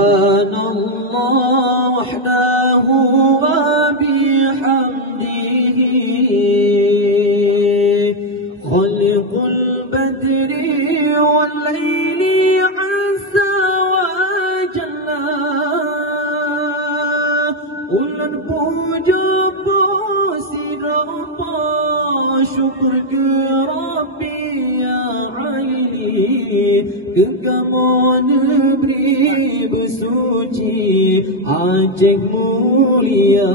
سبحان الله وحده وبحمده خالق البدر والليل عز وجل ulan puja sirapa syukur ke Rabbi ya aini kekamu negeri bersuci Aceh mulia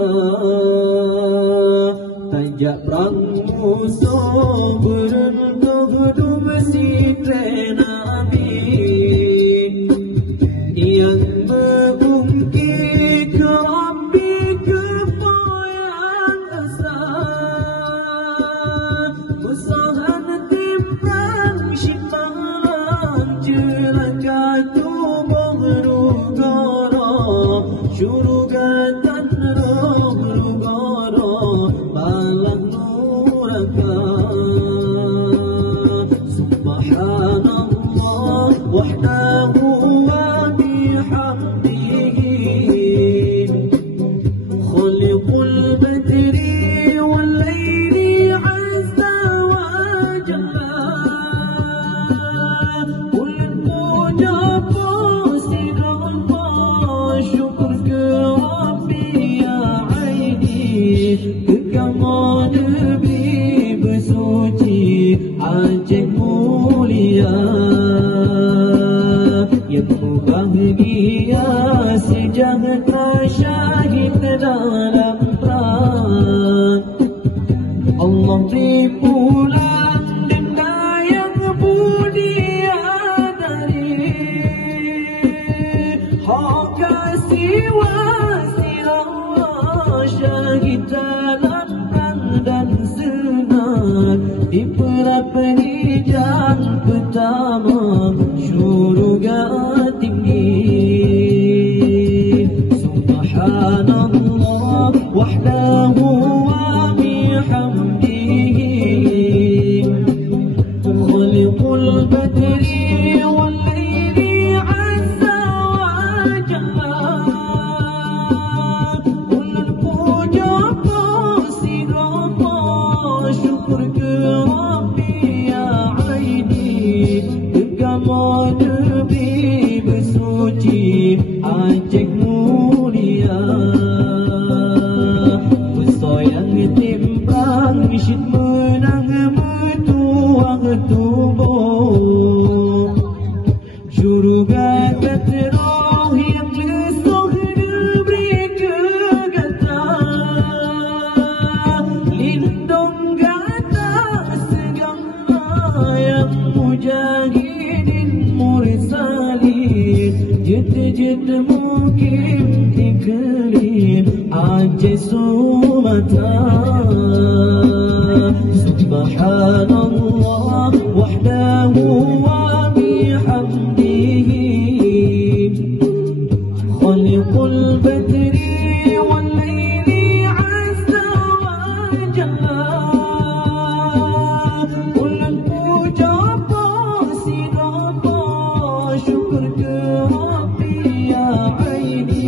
tajak perang musuh beruntung besi Nabi yang mengungkit ke Rabbi kepoyang asal usahan timbang syaitan celaka tubuh rugara syurugatan roh rugara balang nuraka subhanallah wahdahu خالق البدر والليل عز وجل كل puja puji Allah syukur ke Rabbi ya aini kekamu negeri bersuci Aceh mulia yang bahagia sejahtera syahid dalam perang Allah beri pulang denda yang mulia dari hak kasih wasilah syahid dalam perang dan senang di perang penijang pertama syurga tinggi subhanallah wahdahu wa bihamdihi khaliqul badri wal layli azza wa jalla ulan puja puji Allah syukur ke Rabbi ya aini kekamu negeri bersuci Aceh mulia bersoyang timbang syid menang bertuang tubuh syurga terang yang lesuh diberi kegatan lindung gata segala yang mujahidin mursalin jid mukim tiklim Aceh Sumata subhanallah wahdahu wa bihamdihi khaliqul badri wal layli azza wa jalla ulan puja puji Allah syukur ke Rabbi ya aini